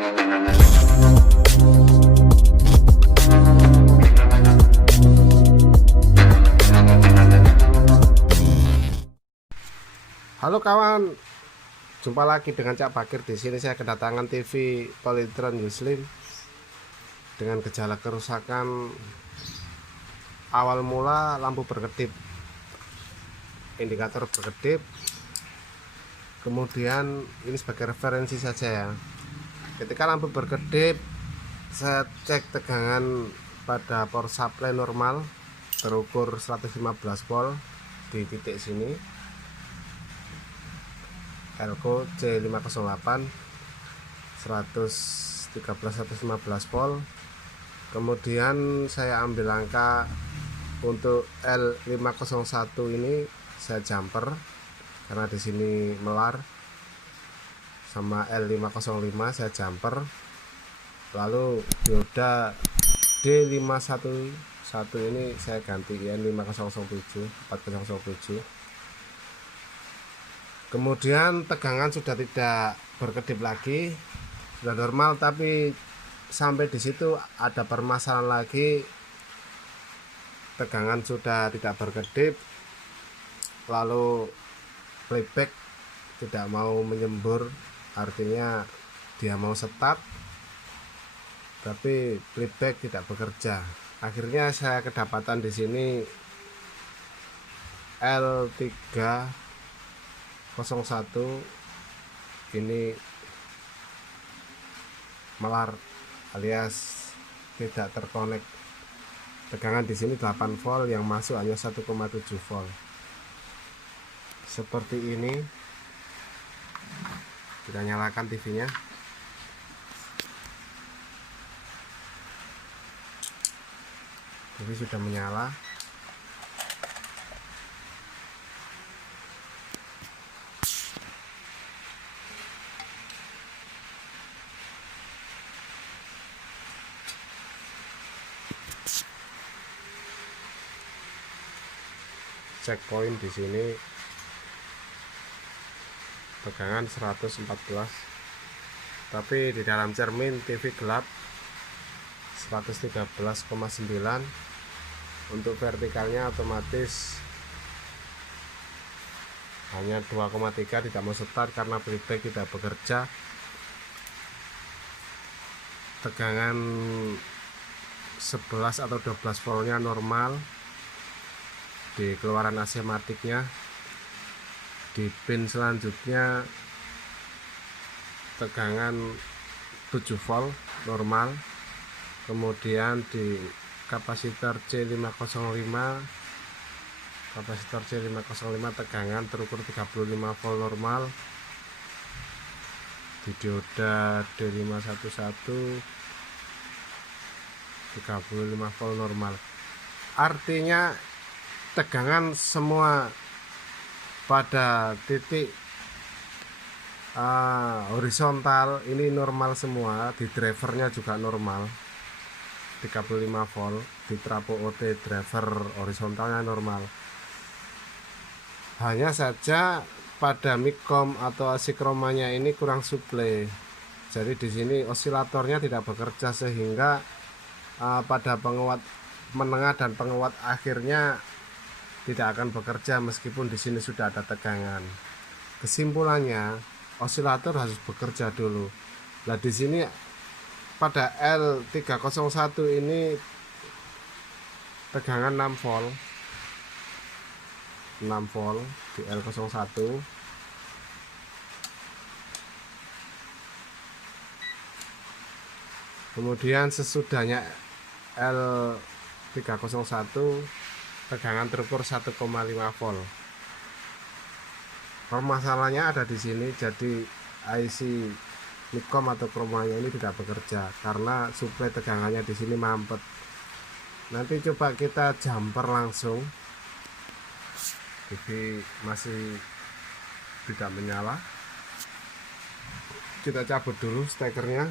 Halo kawan, jumpa lagi dengan Cak Bakir. Di sini saya kedatangan TV Polytron Muslim dengan gejala kerusakan. Awal mula lampu berkedip, indikator berkedip. Kemudian ini sebagai referensi saja ya. Ketika lampu berkedip, saya cek tegangan pada power supply normal, terukur 115 volt di titik sini. Elco C508 113-115 volt. Kemudian saya ambil angka untuk L501 ini, saya jumper karena di sini melar, sama L505 saya jumper. Lalu dioda D511 ini saya ganti ya 5007 4007. Kemudian tegangan sudah tidak berkedip lagi, sudah normal, tapi sampai di situ ada permasalahan lagi. Tegangan sudah tidak berkedip, lalu playback tidak mau menyembur, artinya dia mau start tapi playback tidak bekerja. Akhirnya saya kedapatan di sini L301 ini melar alias tidak terkonek. Tegangan di sini 8 volt, yang masuk hanya 1,7 volt. Seperti ini. Kita nyalakan TV-nya. TV sudah menyala. Checkpoint di sini tegangan 114, tapi di dalam cermin TV gelap 113,9. Untuk vertikalnya otomatis hanya 2,3, tidak mau start karena playback tidak bekerja. Tegangan 11 atau 12 voltnya normal di keluaran AC matiknya. Di pin selanjutnya tegangan 7 volt normal. Kemudian di kapasitor C505 tegangan terukur 35 volt normal. Di dioda D511 35 volt normal. Artinya tegangan semua pada titik horizontal ini normal semua. Di drivernya juga normal 35 volt. Di trafo OT driver horizontalnya normal. Hanya saja pada micom atau asikromanya ini kurang suplai. Jadi di sini osilatornya tidak bekerja, sehingga pada penguat menengah dan penguat akhirnya tidak akan bekerja meskipun di sini sudah ada tegangan. Kesimpulannya, osilator harus bekerja dulu. Nah, di sini pada L301 ini tegangan 6 volt. 6 volt di L01. Kemudian sesudahnya L301 tegangan terukur 1,5 volt. Permasalahannya ada di sini, jadi IC micom atau kromanya ini tidak bekerja karena suplai tegangannya di sini mampet. Nanti coba kita jumper langsung. TV masih tidak menyala. Kita cabut dulu stekernya.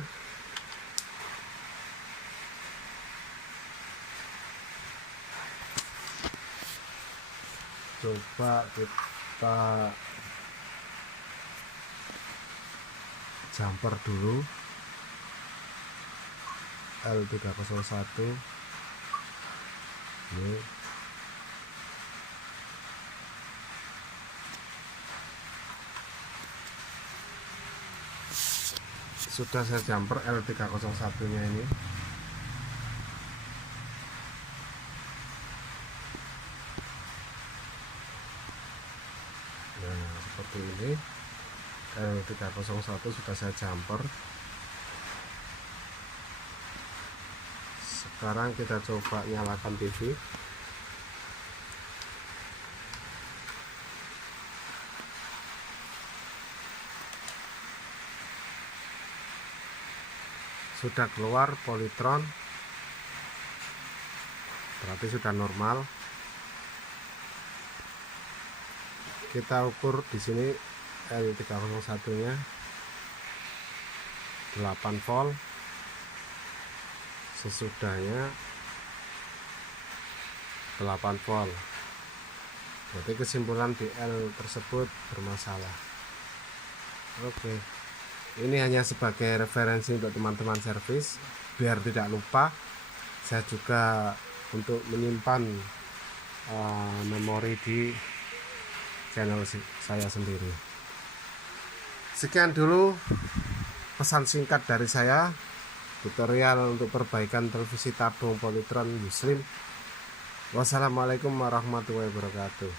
Coba kita jumper dulu. L301 ini sudah saya jumper L301 nya ini. Nah seperti ini, L301 sudah saya jumper. Sekarang kita coba nyalakan TV. Sudah keluar polytron, berarti sudah normal. Kita ukur di sini L301 nya 8 volt, sesudahnya 8 volt. Berarti kesimpulan di L tersebut bermasalah. Oke, ini hanya sebagai referensi untuk teman-teman servis, biar tidak lupa. Saya juga untuk menyimpan memori di channel saya sendiri. Sekian dulu pesan singkat dari saya, tutorial untuk perbaikan televisi tabung polytron Muslim. Wassalamualaikum warahmatullahi wabarakatuh.